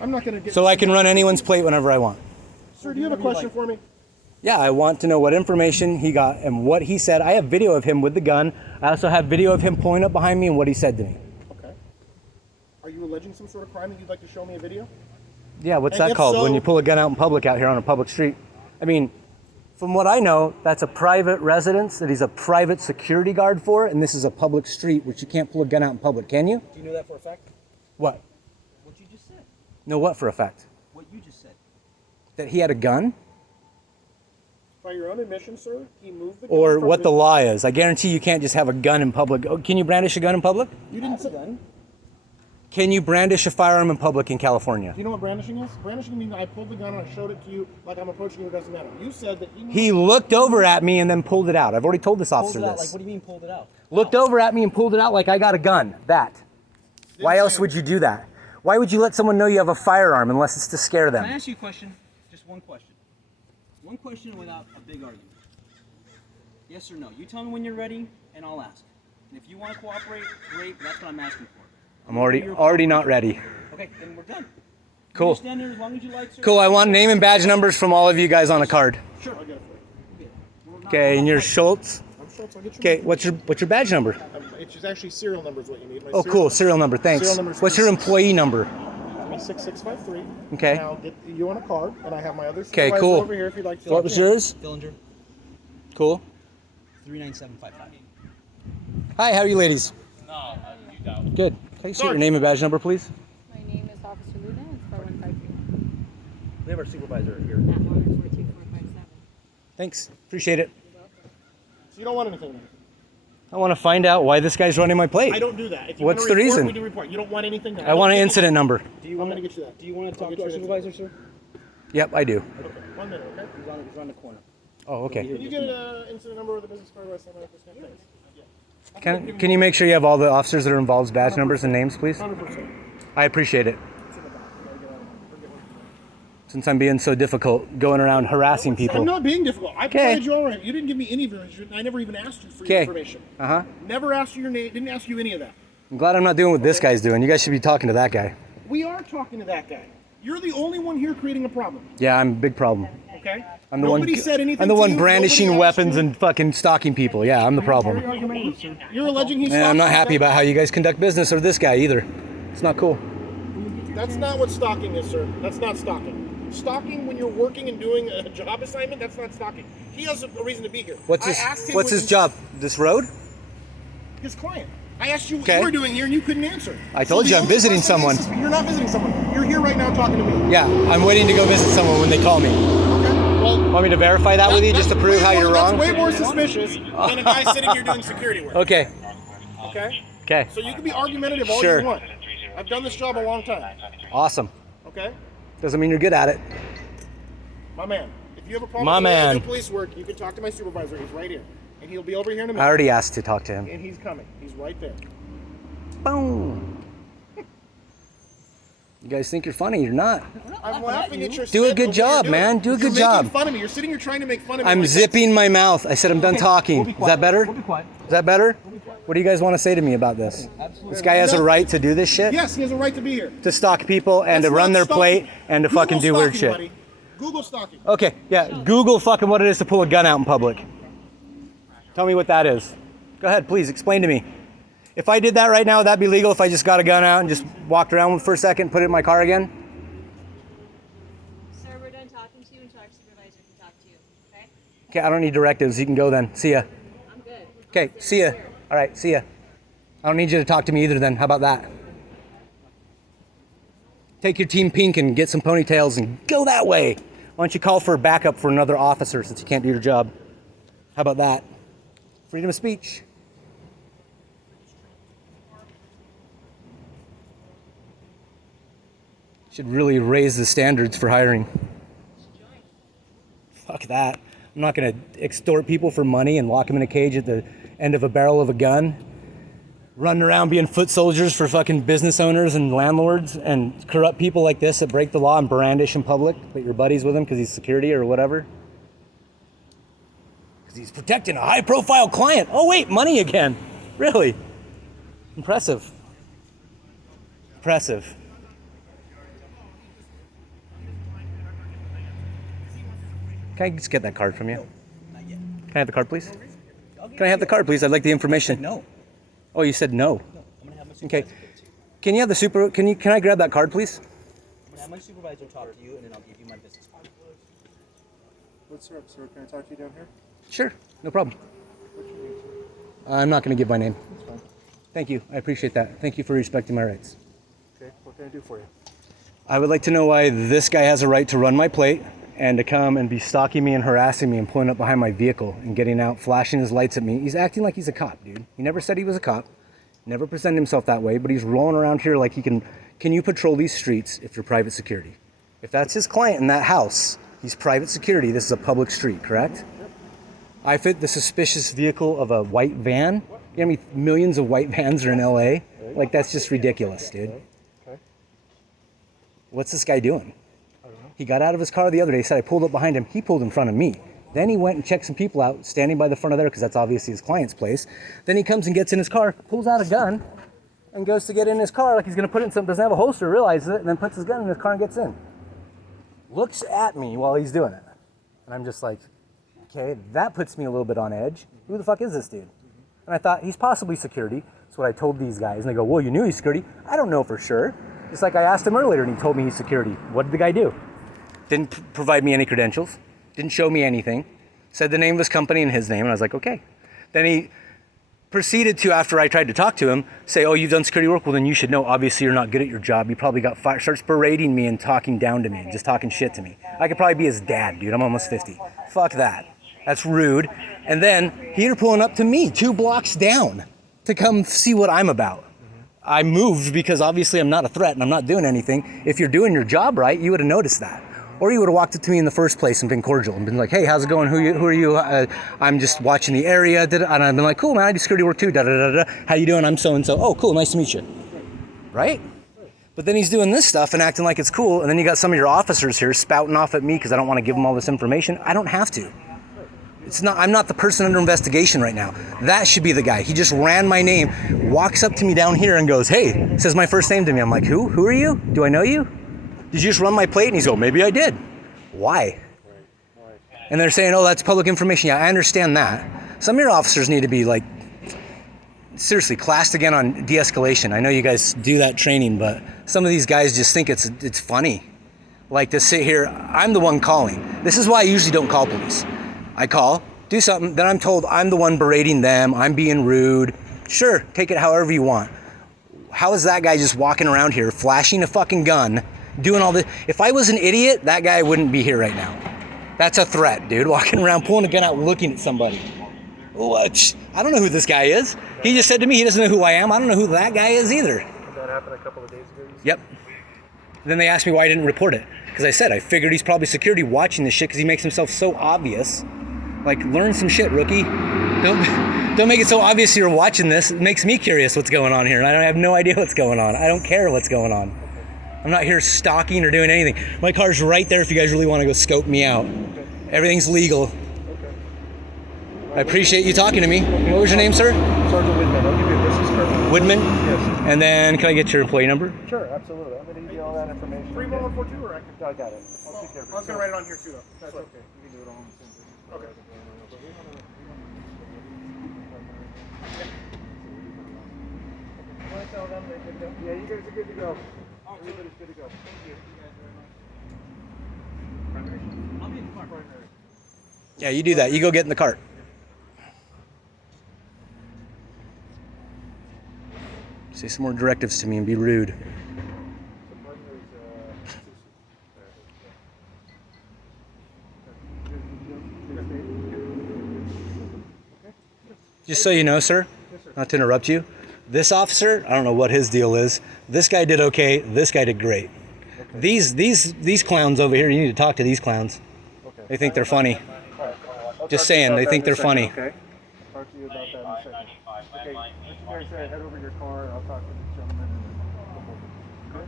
I'm not going to get... So I can run anyone's plate whenever I want. Sir, do you have a question for me? Yeah, I want to know what information he got and what he said. I have video of him with the gun. I also have video of him pulling up behind me and what he said to me. Okay. Are you alleging some sort of crime that you'd like to show me a video? Yeah, what's that called? When you pull a gun out in public out here on a public street? I mean, from what I know, that's a private residence that he's a private security guard for, and this is a public street, which you can't pull a gun out in public, can you? Do you know that for a fact? What? What you just said. No, what for a fact? What you just said. That he had a gun? By your own admission, sir, he moved the gun. Or what the law is. I guarantee you can't just have a gun in public. Oh, can you brandish a gun in public? You didn't say... gun. Can you brandish a firearm in public in California? Do you know what brandishing is? Brandishing means I pulled the gun and I showed it to you like I'm approaching you, it doesn't matter. You said that he looked over at me and then pulled it out. I've already told this officer Pulled it out, this. like, what do you mean pulled it out? Looked over at me and pulled it out like I got a gun. That. Why else would you do that? Why would you let someone know you have a firearm unless it's to scare them? Can I ask you a question? Just one question. One question without a big argument. Yes or no? You tell me when you're ready, and I'll ask. And if you want to cooperate, great, but that's what I'm asking for. I'm already not ready. Okay, then we're done. Cool. You stand there as long as you like, sir. Cool, I want name and badge numbers from all of you guys on a card. Sure, I'll get it for you. Okay, and you're Schultz? I'm Schultz, I'll get you. Okay, what's your badge number? It's just actually serial number is what you need. Oh, cool, serial number, thanks. Serial number is What's your employee number? 6653. Okay. And I'll get you on a card, and I have my other Okay, supervisor cool. over here if you'd like to. What was yours? Dillinger, Cool. 39755. Hi, how are you ladies? No, you don't. Good. Can you say your name and badge number, please? My name is Officer Luna. It's 4153. We have our supervisor here. At 142457. Thanks, appreciate it. So you don't want anything then? I want to find out why this guy's running my plate. I don't do that. If you What's want to the report, reason? We do report. You don't want anything done. I want an incident number. Do you I'm want going to get you that. Do you want to I'll talk get to our you an supervisor, sir? Yep, I do. Okay, 1 minute, okay? He's around the corner. Oh, okay. Can you get an incident number with the business card where I send out this kind of things? Can you make sure you have all the officers that are involved's badge numbers and names, please? 100%. I appreciate it. Since I'm being so difficult, going around harassing I'm people. not being difficult. I provided you all right. You didn't give me any information. I never even asked you for your information. Uh-huh. Never asked you your name. Didn't ask you any of that. I'm glad I'm not doing what this guy's doing. You guys should be talking to that guy. We are talking to that guy. You're the only one here creating a problem. Yeah, I'm a big problem. Okay? I'm the Nobody one. said anything I'm the to one you. brandishing Nobody asked weapons you. and fucking stalking people. Yeah, I'm the problem. You're alleging he's And I'm not stalking, happy okay? about how you guys conduct business or this guy either. It's not cool. That's not what stalking is, sir. That's not stalking. Stalking when you're working and doing a job assignment, that's not stalking. He has a reason to be here. What's I asked his him What's when his job? This road? His client. I asked you what Okay. you were doing here and you couldn't answer. I told the you I'm only visiting person someone. You're not visiting someone. You're here right now talking to me. Yeah, I'm waiting to go visit someone when they call me. Okay. Well, Want me to verify that with you just to that's prove way how more- you're wrong? That's way more suspicious than a guy sitting here doing security work. Okay. Okay? Okay. So you can be argumentative all Sure. you want. I've done this job a long time. Awesome. Okay? Doesn't mean you're good at it. My man. If you have a problem My with the way I man. do police work, you can talk to my supervisor. He's right here. And he'll be over here in a I minute. already asked to talk to him. And he's coming. He's right there. Boom. You guys think you're funny? You're not. I'm laughing at your Do a spit good of what job, you're doing. man. Do a good You're job. making fun of me. You're sitting here trying to make fun of me. I'm like zipping my mouth. I said I'm done talking. We'll be Is quiet. that better? We'll be quiet. Is that better? What do you guys want to say to me about this? Absolutely. This guy has a right to do this shit? Yes, he has a right to be here. To stalk people and That's to run not their stalking. plate and to Google fucking do weird stalking, shit. buddy. Google stalking. Okay, yeah. Google fucking what it is to pull a gun out in public. Tell me what that is. Go ahead, please explain to me. If I did that right now, would that be legal if I just got a gun out and just walked around for a second, put it in my car again? Sir, we're done talking to you and our supervisor can talk to you. Okay? Okay, I don't need directives. You can go then. See ya. I'm good. Okay, see ya. All right, see ya. I don't need you to talk to me either then. How about that? Take your team pink and get some ponytails and go that way. Why don't you call for backup for another officer since you can't do your job? How about that? Freedom of speech. Should really raise the standards for hiring. Fuck that. I'm not going to extort people for money and lock them in a cage at the end of a barrel of a gun. Running around being foot soldiers for fucking business owners and landlords and corrupt people like this that break the law and brandish in public, but you're buddies with him because he's security or whatever. Because he's protecting a high-profile client. Oh, wait, money again. Really? Impressive. Impressive. Can I just get that card from you? No, not yet. Can I have the card, please? I'll give Can I it have to the card, please? I'd like the you. information. No. Oh, you said no. No. I'm gonna have my Okay. supervisor give it to you. Can you have the super? Can I grab that card, please? I'm gonna have my supervisor talk to you, and then I'll give you my business card. What's up, sir? Can I talk to you down here? Sure, no problem. What's your name, sir? I'm not going to give my name. That's fine. Thank you. I appreciate that. Thank you for respecting my rights. Okay, what can I do for you? I would like to know why this guy has a right to run my plate and to come and be stalking me and harassing me and pulling up behind my vehicle and getting out, flashing his lights at me. He's acting like he's a cop, dude. He never said he was a cop, never presented himself that way, but he's rolling around here like he can. Can you patrol these streets if you're private security? If that's his client in that house, he's private security. This is a public street, correct? I fit the suspicious vehicle of a white van. You know how many millions of white vans are in LA? Like, that's just ridiculous, dude. Okay. What's this guy doing? I don't know. He got out of his car the other day, said I pulled up behind him. He pulled in front of me. Then he went and checked some people out standing by the front of there because that's obviously his client's place. Then he comes and gets in his car, pulls out a gun, and goes to get in his car like he's going to put it in something, doesn't have a holster, realizes it, and then puts his gun in his car and gets in. Looks at me while he's doing it. And I'm just like, okay, that puts me a little bit on edge. Who the fuck is this dude? And I thought, he's possibly security. That's what I told these guys. And they go, well, you knew he's security. I don't know for sure. Just like I asked him earlier and he told me he's security. What did the guy do? Didn't provide me any credentials. Didn't show me anything. Said the name of his company and his name. And I was like, okay. Then he proceeded to, after I tried to talk to him, say, oh, you've done security work? Well, then you should know. Obviously, you're not good at your job. You probably got fired. Starts berating me and talking down to me, just talking shit to me. I could probably be his dad, dude. I'm almost 50. Fuck that. That's rude. And then he ended up pulling up to me 2 blocks down to come see what I'm about. I moved because obviously I'm not a threat and I'm not doing anything. If you're doing your job right, you would have noticed that. Or you would have walked up to me in the first place and been cordial and been like, hey, how's it going? Who are you? I'm just watching the area. And I've been like, cool, man, I do security work too. Da, da, da, da. How you doing? I'm so-and-so. Oh, cool, nice to meet you. Right? But then he's doing this stuff and acting like it's cool. And then you got some of your officers here spouting off at me because I don't want to give them all this information. I don't have to. I'm not the person under investigation right now. That should be the guy. He just ran my name, walks up to me down here and goes, hey, says my first name to me. I'm like, who? Who are you? Do I know you? Did you just run my plate? And he's go, maybe I did. Why? And they're saying, oh, that's public information. Yeah, I understand that. Some of your officers need to be like, seriously, classed again on de-escalation. I know you guys do that training, but some of these guys just think it's funny. Like to sit here, I'm the one calling. This is why I usually don't call police. I call, do something, then I'm told I'm the one berating them, I'm being rude. Sure, take it however you want. How is that guy just walking around here, flashing a fucking gun, doing all this? If I was an idiot, that guy wouldn't be here right now. That's a threat, dude, walking around, pulling a gun out, looking at somebody. What? I don't know who this guy is. He just said to me he doesn't know who I am. I don't know who that guy is either. Did that happen a couple of days ago? Yep. Then they asked me why I didn't report it. Because I said I figured he's probably security watching this shit because he makes himself so obvious. Like, learn some shit, rookie. Don't make it so obvious you're watching this. It makes me curious what's going on here, and I have no idea what's going on. I don't care what's going on. I'm not here stalking or doing anything. My car's right there if you guys really want to go scope me out. Everything's legal. I appreciate you talking to me. What was your name, sir? Sergeant Whitman. I'll give you a business card. Woodman? Yes. And then, can I get your employee number? Sure, absolutely. I'm going to give you all that information. 31142 or I can... I got it. I'll take care of it. I was going to write it on here too, though. That's okay. You can do it all on the same thing. Okay. Yeah, you guys are good to go. Everybody's good to go. Thank you. I'll be in the car. Yeah, you do that. You go get in the cart. Say some more directives to me and be rude. Just so you know, sir, not to interrupt you, this officer, I don't know what his deal is. This guy did okay. This guy did great. Okay. These clowns over here, you need to talk to these clowns. Okay. They think they're funny. Just saying, they think they're funny. Okay. I'll talk to you about that in a second. Okay, let you guys head over your car. I'll talk to the gentleman. Okay?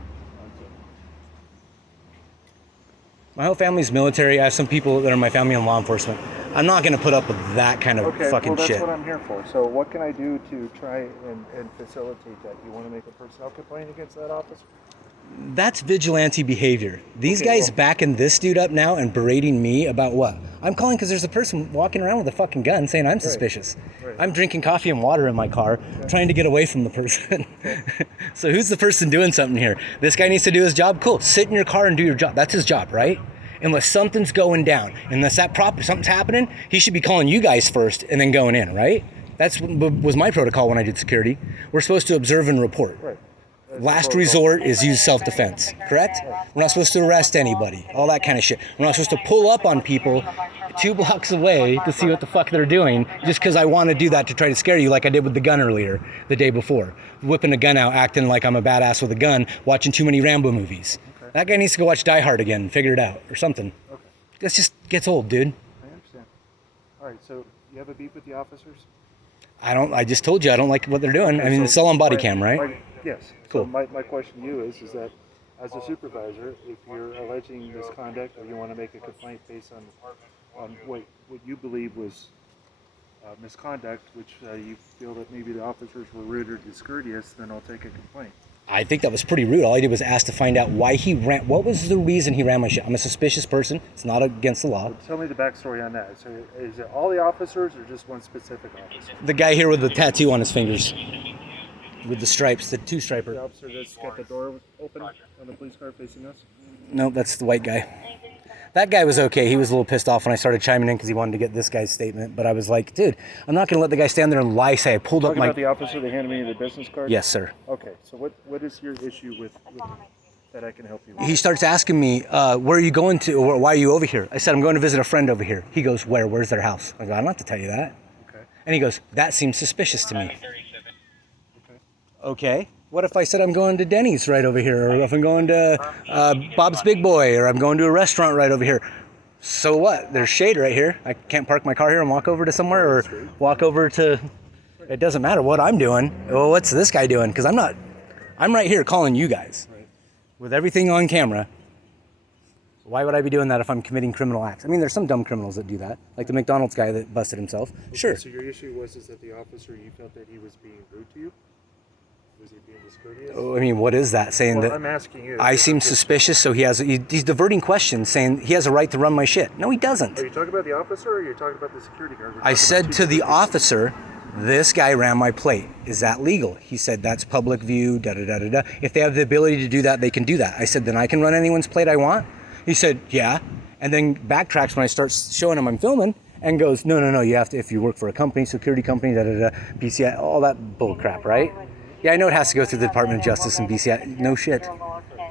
My whole family's military. I have some people that are my family in law enforcement. I'm not going to put up with that kind of fucking that's shit. What I'm here for. So what can I do to try and facilitate that? You want to make a personnel complaint against that officer? That's vigilante behavior. These guys backing this dude up now and berating me about what? I'm calling because there's a person walking around with a fucking gun saying I'm suspicious. Right. I'm drinking coffee and water in my car, trying to get away from the person. So who's the person doing something here? This guy needs to do his job. Cool. Sit in your car and do your job. That's his job, right? Unless something's going down, unless something's happening, he should be calling you guys first and then going in, right? That's what was my protocol when I did security. We're supposed to observe and report. Right. Last resort is use self-defense, correct? We're not supposed to arrest anybody, all that kind of shit. We're not supposed to pull up on people 2 blocks away to see what the fuck they're doing just because I want to do that to try to scare you like I did with the gun earlier, the day before. Whipping a gun out, acting like I'm a badass with a gun, watching too many Rambo movies. Okay. That guy needs to go watch Die Hard again and figure it out or something. Okay. That just gets old, dude. I understand. All right, so you have a beef with the officers? I just told you I don't like what they're doing. I mean, it's all on body cam, right? Yes. Cool. So my question to you is that as a supervisor, if you're alleging misconduct or you want to make a complaint based on what you believe was misconduct, which you feel that maybe the officers were rude or discourteous, then I'll take a complaint. I think that was pretty rude. All I did was ask to find out why he ran. What was the reason he ran my shit? I'm a suspicious person. It's not against the law. So tell me the backstory on that. So is it all the officers or just one specific officer? The guy here with the tattoo on his fingers, with the stripes, the two The striper. officer that's got the door open on the police car facing us? No, that's the white guy. That guy was okay. He was a little pissed off when I started chiming in because he wanted to get this guy's statement. But I was like, dude, I'm not going to let the guy stand there and lie. Say I pulled up Talking my. about the officer that handed me the business card? Yes, sir. Okay, so what is your issue with that I can help you with? He starts asking me, where are you going to, or why are you over here? I said, I'm going to visit a friend over here. He goes, where? Where's their house? I go, I don't have to tell you that. Okay. And he goes, that seems suspicious to me. Okay. Okay. What if I said I'm going to Denny's right over here, or if I'm going to Bob's Big Boy, or I'm going to a restaurant right over here? So what? There's shade right here. I can't park my car here and walk over to somewhere, or walk over to... It doesn't matter what I'm doing. Well, what's this guy doing? Because I'm right here calling you guys. Right. With everything on camera. Why would I be doing that if I'm committing criminal acts? I mean, there's some dumb criminals that do that, like the McDonald's guy that busted himself. Okay, Sure. so your issue was that the officer, you felt that he was being rude to you? Was he being discourteous? I mean, what is that? Saying Well, that I'm asking you. I seem suspicious, so he's diverting questions, saying he has a right to run my shit. No, he doesn't. Are you talking about the officer or are you talking about the security guard? I said to the officer, this guy ran my plate. Is that legal? He said, that's public view, da-da-da-da-da. If they have the ability to do that, they can do that. I said, then I can run anyone's plate I want? He said, yeah. And then backtracks when I start showing him I'm filming and goes, no, you have to, if you work for a company, security company, da-da-da, BCI, all that bull crap, right? Yeah, I know it has to go through the Department of Justice and BCI. No shit.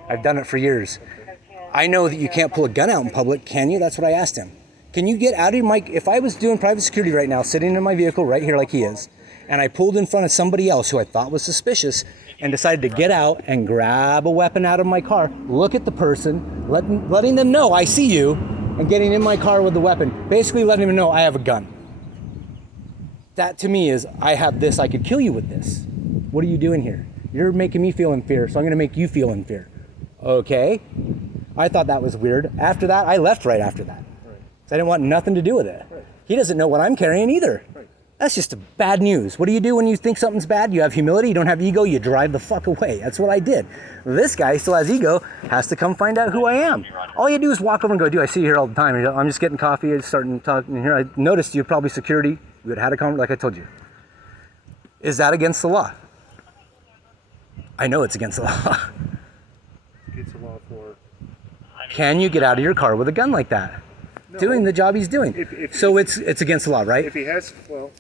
I've done it for years. I know that you can't pull a gun out in public, can you? That's what I asked him. Can you get out of my... If I was doing private security right now, sitting in my vehicle right here like he is, and I pulled in front of somebody else who I thought was suspicious and decided to get out and grab a weapon out of my car, look at the person, letting them know I see you, and getting in my car with the weapon, basically letting them know I have a gun. That to me is, I have this, I could kill you with this. What are you doing here? You're making me feel in fear, so I'm gonna make you feel in fear. Okay? I thought that was weird. After that, I left right after that. Right. I didn't want nothing to do with it. Right. He doesn't know what I'm carrying either. Right. That's just bad news. What do you do when you think something's bad? You have humility, you don't have ego, you drive the fuck away. That's what I did. This guy still has ego, has to come find out who I am. All you do is walk over and go, dude, I see you here all the time. I'm just getting coffee, I'm starting talking here. I noticed you're probably security. We had a conversation, like I told you. Is that against the law? I know it's against the law. Against the law for... Can you get out of your car with a gun like that? No. Doing the job he's doing. It's against the law, right? If he has, well,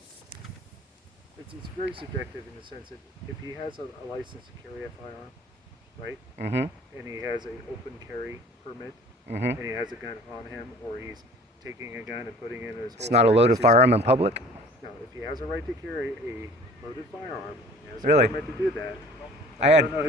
it's very subjective in the sense that if he has a license to carry a firearm, right? Mm-hmm. And he has an open carry permit, Mm-hmm. and he has a gun on him, or he's taking a gun and putting it in his... It's not a loaded firearm in public? No, if he has a right to carry a loaded firearm, he has a Really? permit to do that.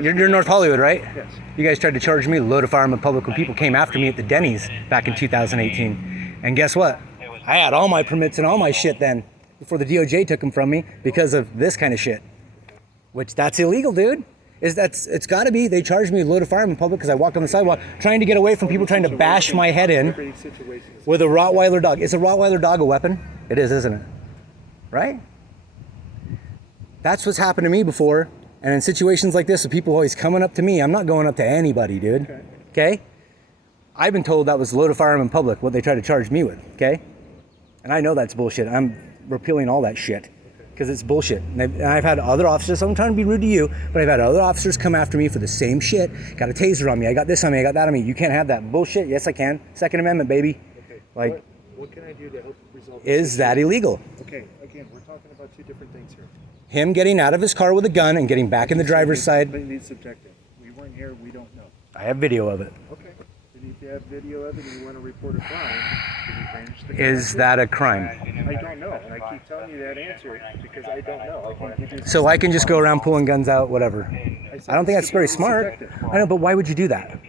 You're North Hollywood, right? Yes. You guys tried to charge me to load a firearm in public when people came after me at the Denny's back in 2018. And guess what? I had all my permits and all my shit then before the DOJ took them from me because of this kind of shit. Which, that's illegal, dude. It's got to be. They charged me to load a firearm in public because I walked on the sidewalk trying to get away from people trying to bash my head in Every situation is... with a Rottweiler dog. Is a Rottweiler dog a weapon? It is, isn't it? Right? That's what's happened to me before. And in situations like this, with people always coming up to me, I'm not going up to anybody, dude. Okay? I've been told that was load a firearm in public, what they try to charge me with, okay? And I know that's bullshit. I'm repealing all that shit because it's bullshit. And I've had other officers, I'm trying to be rude to you, but I've had other officers come after me for the same shit. Got a taser on me. I got this on me. I got that on me. You can't have that bullshit. Yes, I can. Second Amendment, baby. Okay. Like, what can I do to help resolve this is that illegal? Okay, again, we're talking about two different things here. Him getting out of his car with a gun and getting back in the driver's It's side. completely subjective. We weren't here, we don't know. I have video of it. Okay. And if you have video of it and you want to report a crime, then you branch the Is gun. that a crime? I don't know, and I keep telling you that answer because I don't know. I can't give you. So I can just go around pulling guns out, whatever. said I don't think it's that's very completely smart. subjective. I know, but why would you do that?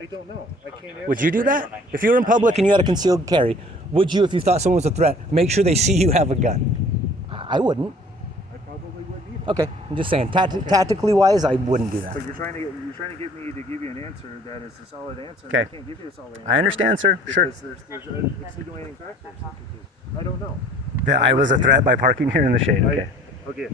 I don't know. I can't answer. Would you do that? that? If you were in public and you had a concealed carry, would you, if you thought someone was a threat, make sure they see you have a gun? I wouldn't. I probably wouldn't either. Okay, I'm just saying, tactically wise, I wouldn't do that. But you're trying to get me to give you an answer that is a solid answer. and Okay. I can't give you a solid answer. I understand, sir. Sure. Because there's extenuating factors. I don't know. That I was a threat by parking here in the shade. Okay. Okay.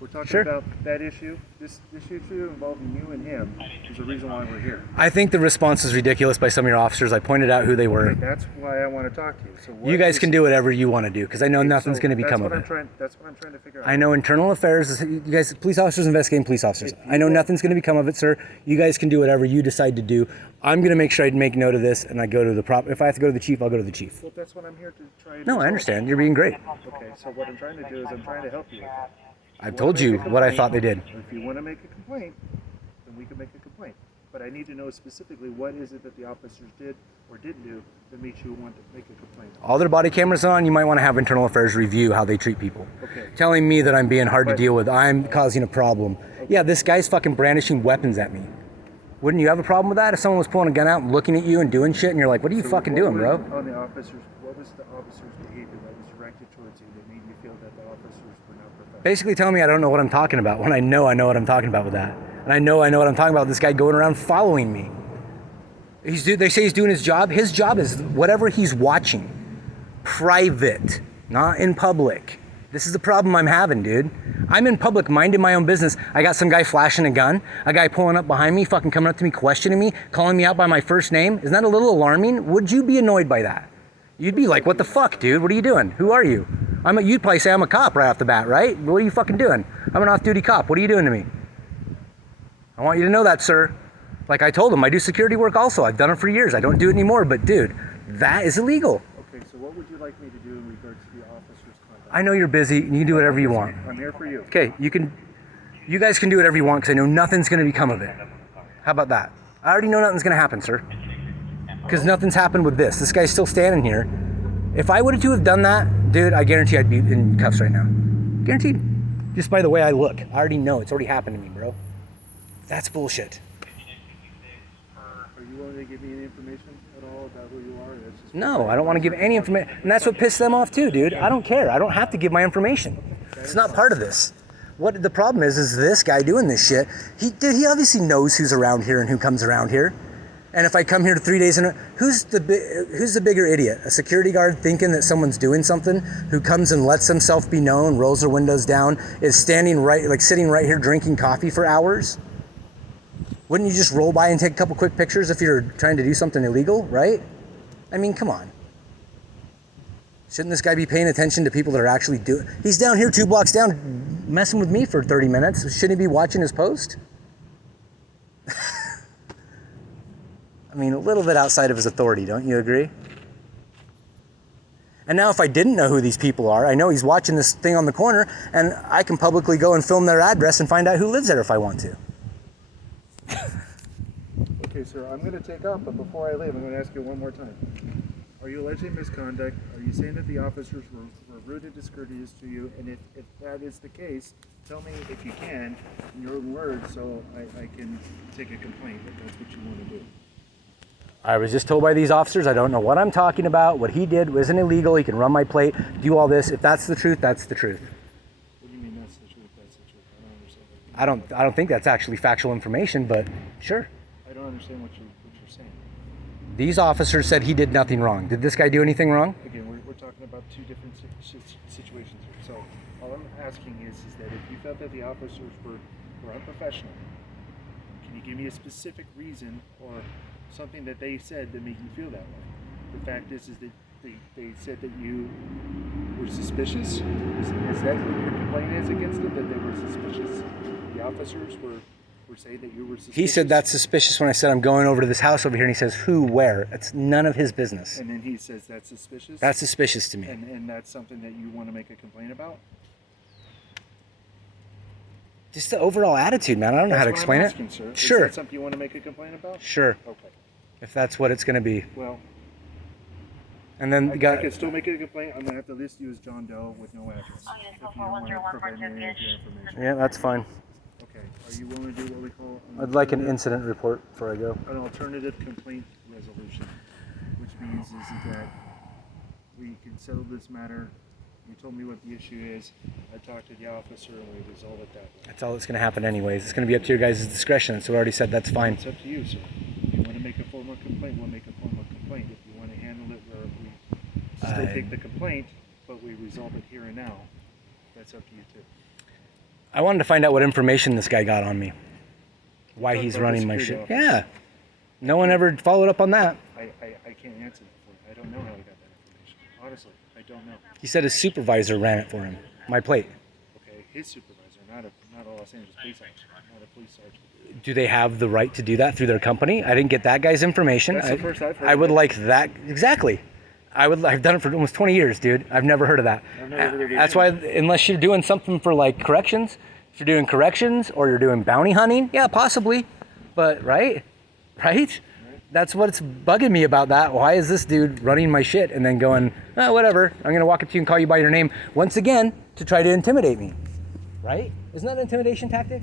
We're talking Sure. about that issue. This issue involving you and him is the reason why we're here. I think the response is ridiculous by some of your officers. I pointed out who they were. And that's why I want to talk to you. So what You guys is- can do whatever you want to do because I know nothing's so going to that's become what of I'm it. trying- That's what I'm trying to figure out. I know internal affairs, you guys, police officers investigating police officers. I know nothing's going to become of it, sir. You guys can do whatever you decide to do. I'm going to make sure I make note of this and I go to the if I have to go to the chief, I'll go to the chief. Well, that's what I'm here to try. And No, I resolve. understand. You're being great. Okay, so what I'm trying to do is I'm trying to help you with that. I've told you what I thought they did. If you want to make a complaint, then we can make a complaint. But I need to know specifically what is it that the officers did or didn't do that makes you want to make a complaint. All their body cameras on, you might want to have internal affairs review how they treat people. Okay. Telling me that I'm being hard to But- deal with, I'm causing a problem. Yeah, this guy's fucking brandishing weapons at me. Wouldn't you have a problem with that if someone was pulling a gun out and looking at you and doing shit and you're like, what are you So fucking what doing, was bro? On the officers, what was the officer's behavior that was directed towards you that made you feel that the officers were not professional? Basically telling me I don't know what I'm talking about when I know what I'm talking about with that. And I know what I'm talking about with this guy going around following me. They say he's doing his job. His job is whatever he's watching. Private, not in public. This is the problem I'm having, dude. I'm in public, minding my own business. I got some guy flashing a gun, a guy pulling up behind me, fucking coming up to me, questioning me, calling me out by my first name. Isn't that a little alarming? Would you be annoyed by that? You'd be like, what the fuck, dude? What are you doing? Who are you? You'd probably say I'm a cop right off the bat, right? What are you fucking doing? I'm an off-duty cop. What are you doing to me? I want you to know that, sir. Like I told him, I do security work also. I've done it for years. I don't do it anymore, but dude, that is illegal. Okay, so what would you like me to do in regards to the officer's conduct? I know you're busy. You can do whatever you want. I'm here for you. Okay, you guys can do whatever you want because I know nothing's going to become of it. How about that? I already know nothing's going to happen, sir. Because nothing's happened with this. This guy's still standing here. If I would have done that, dude, I guarantee I'd be in cuffs right now. Guaranteed. Just by the way I look. I already know. It's already happened to me, bro. That's bullshit. Are you willing to give me any information at all about who you are? That's just No, I don't want to give any information. And that's what pissed them off too, dude. I don't care. I don't have to give my information. It's not part of this. What the problem is this guy doing this shit, he obviously knows who's around here and who comes around here. And if I come here 3 days in, who's the bigger idiot? A security guard thinking that someone's doing something, who comes and lets himself be known, rolls their windows down, is standing sitting right here drinking coffee for hours? Wouldn't you just roll by and take a couple quick pictures if you're trying to do something illegal, right? I mean, come on. Shouldn't this guy be paying attention to people that are actually doing? He's down here 2 blocks down messing with me for 30 minutes. Shouldn't he be watching his post? I mean, a little bit outside of his authority, don't you agree? And now if I didn't know who these people are, I know he's watching this thing on the corner, and I can publicly go and film their address and find out who lives there if I want to. Okay, sir, I'm going to take off, but before I leave, I'm going to ask you one more time. Are you alleging misconduct? Are you saying that the officers were rude and discourteous to you? And if that is the case, tell me, if you can, in your own words, so I can take a complaint if that's what you want to do. I was just told by these officers, I don't know what I'm talking about. What he did wasn't illegal. He can run my plate, do all this. If that's the truth, that's the truth. What do you mean that's the truth? That's the truth. I don't understand. I don't think that's actually factual information, but sure. I don't understand what you're saying. These officers said he did nothing wrong. Did this guy do anything wrong? Again, we're talking about two different situations here. So all I'm asking is that if you felt that the officers were unprofessional, can you give me a specific reason or something that they said that made you feel that way? The fact is that they said that you were suspicious? Is that what your complaint is against them, that they were suspicious? The officers were saying that you were suspicious? He said that's suspicious when I said I'm going over to this house over here, and he says, who, where? It's none of his business. And then he says that's suspicious? That's suspicious to me. And that's something that you want to make a complaint about? Just the overall attitude, man. I don't know how to explain That's what I'm asking, it. sir. Sure. Is that something you want to make a complaint about? Sure. Okay. If that's what it's going to be. Well, And then the I guy, can still make it a complaint. I'm going to have to list you as John Doe with no address. If you don't want to provide me any of your information. yeah, that's fine. Okay. Are you willing to do what we call I'd like an incident report before I go. an alternative complaint resolution, which means is that we can settle this matter. You told me what the issue is. I talked to the officer and we resolve it that way. That's all that's going to happen anyways. It's going to be up to your guys' discretion. So we already said that's fine. It's up to you, sir. If you want to make a formal complaint, we'll make a formal complaint. If you want to handle it where we still take the complaint, but we resolve it here and now, that's up to you too. I wanted to find out what information this guy got on me. Why Talking he's about running the my security shit. officer. Yeah. No one ever followed up on that. I can't answer that for you. I don't know how he got that information. Honestly, I don't know. He said his supervisor ran it for him. My plate. Okay, his supervisor, not a Los Angeles police officer, not a police sergeant. Do they have the right to do that through their company? I didn't get that guy's information. That's the first I've heard I of would it. like that. Exactly. I've done it for almost 20 years, dude. I've never heard of that. I've never heard of it That's either. why, unless you're doing something for like corrections, if you're doing corrections or you're doing bounty hunting, yeah, possibly. But, right? That's what's bugging me about that. Why is this dude running my shit and then going, oh, whatever, I'm going to walk up to you and call you by your name once again to try to intimidate me? Right? Isn't that an intimidation tactic?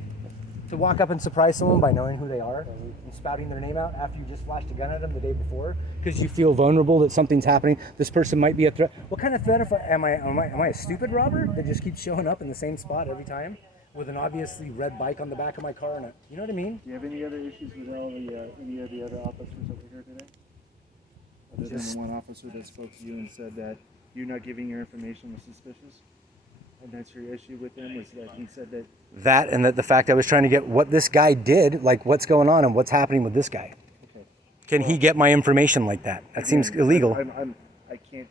To walk up and surprise someone by knowing who they are and spouting their name out after you just flashed a gun at them the day before because you feel vulnerable that something's happening. This person might be a threat. What kind of threat am I a stupid robber that just keeps showing up in the same spot every time with an obviously red bike on the back of my car and you know what I mean? Do you have any other issues with any of the other officers over here today? Other than Just- the one officer that spoke to you and said that you not giving your information was suspicious? And that's your issue with him, is that he said that. That and that the fact I was trying to get what this guy did, like what's going on and what's happening with this guy. Okay. Can he get my information like that? That seems Again, illegal. I can't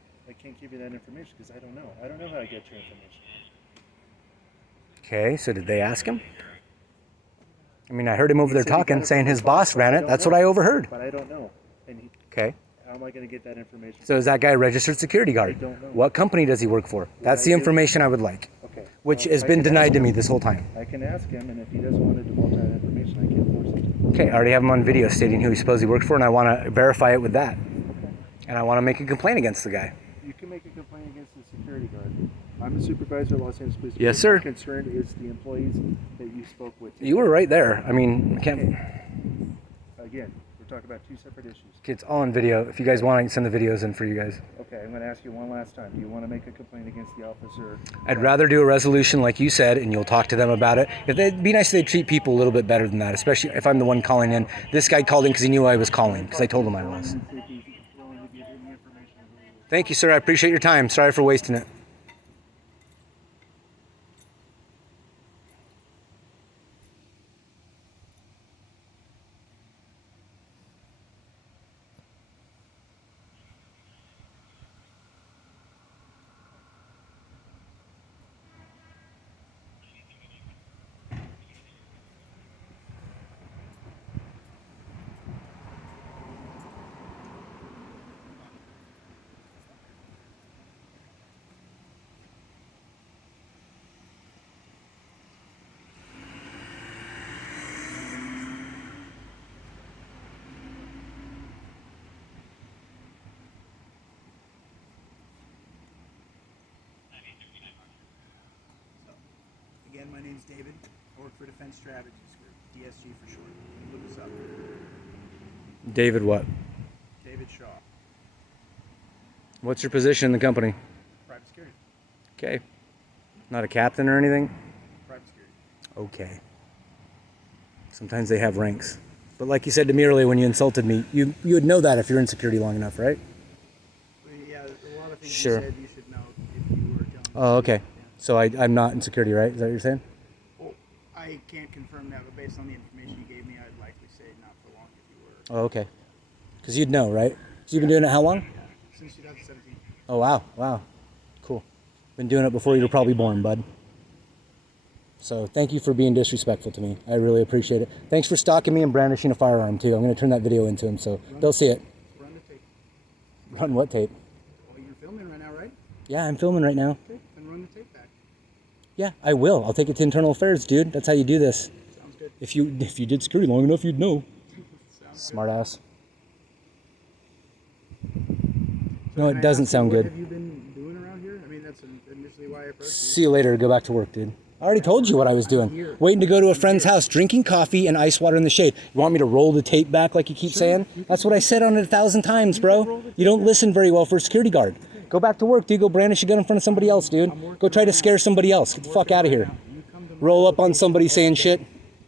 give you that information because I don't know. I don't know how to get your information. Okay, so did they ask him? I mean, I heard him over He there said he got talking, it saying from his his boss boss, ran but I it. don't That's know. what I overheard. But I don't know. And Okay. how am I going to get that information? So is that guy a registered security guard? I don't know. What company does he work for? That's the I did- information I would like, Okay. which Well, has I been can denied ask to me him. this whole time. I can ask him, and if he doesn't want to divulge that information, I can't force him to. Okay, I already have him on video stating who he supposedly worked for, and I want to verify it with that. And I want to make a complaint against the guy. You can make a complaint against the security guard. I'm the supervisor of Los Angeles Police. Yes, Department. sir. My concern is the employees that you spoke with. You were right there. I mean, I can't. Again, we're talking about two separate issues. It's all on video. If you guys want, I can send the videos in for you guys. Okay, I'm going to ask you one last time. Do you want to make a complaint against the officer? I'd rather do a resolution like you said, and you'll talk to them about it. It'd be nice if they treat people a little bit better than that, especially if I'm the one calling in. This guy called in because he knew I was calling, because I told him I was. If he's willing to give any information. Thank you, sir. I appreciate your time. Sorry for wasting it. Again, my name's David. I work for Defense Strategies Group, DSG for short. Look us up. David, what? David Shaw, What's your position in the company? private security. Okay. Not a captain or anything? Private security. Okay. Sometimes they have ranks. But like you said to me earlier when you insulted me, you would know that if you're in security long enough, right? Well, yeah, a lot of things Sure. you said you should know if you were telling Oh, okay. So I'm not in security, right? Is that what you're saying? Well, I can't confirm that, but based on the information you gave me, I'd likely say not for long if you were. Oh, okay. Because you'd know, right? So you've been doing it how long? Since 2017. Oh, wow. Wow. Cool. Been doing it before you were probably born, bud. So thank you for being disrespectful to me. I really appreciate it. Thanks for stalking me and brandishing a firearm, too. I'm going to turn that video into him so they'll see it. Run the tape. Run what tape? Well, you're filming right now, right? Yeah, I'm filming right now. Okay, then run the tape back. Yeah, I will. I'll take it to internal affairs, dude. That's how you do this. Sounds good. If you did security long enough, you'd know. Sounds Smart ass. good. No, Can it I doesn't ask you, sound what good. have you been doing around here? I mean, that's initially why I approached you. See you later. Go back to work, dude. I already told you what I was doing. Waiting to go to a friend's house, drinking coffee and ice water in the shade. You want me to roll the tape back like you keep saying? That's what I said on it 1,000 times, bro. You don't listen very well for a security guard. Go back to work, dude. Go brandish a gun in front of somebody else, dude. Go try to scare somebody else. Get the fuck out of here. Roll up on somebody saying shit.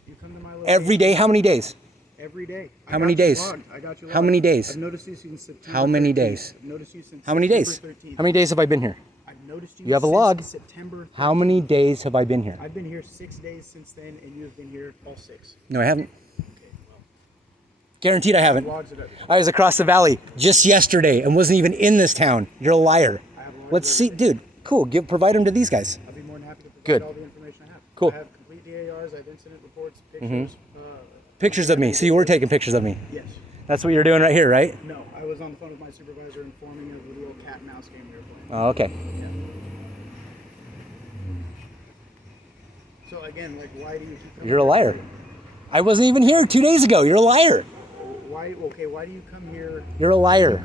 You come to my location Every day? How many days? every day. How many days? I got you How logged. many days? I've noticed you since September. How many 13th. days? I've noticed you since How many days? September 13th. How many days have I been here? I've noticed you. You have a since log. September. How many days have I been here? I've been here 6 days since then, and you have been here all 6. No, I haven't. Okay, well, Guaranteed I haven't. logs it up. I was across the valley just yesterday and wasn't even in this town. You're a liar. I have logs Let's of see, everything. dude. Cool. Provide them to these guys. I'll be more than happy to provide Good. all the information I have. Cool. I have complete DARs. I have incident reports, pictures. Pictures of me. So you were taking pictures of me. Yes. That's what you're doing right here, right? No, I was on the phone with my supervisor informing of the little cat and mouse game we were playing. Oh, okay. Yeah. So again, like, why do you keep coming You're a here? liar. I wasn't even here 2 days ago. You're a liar. Why? Okay, why do you come here? You're a liar.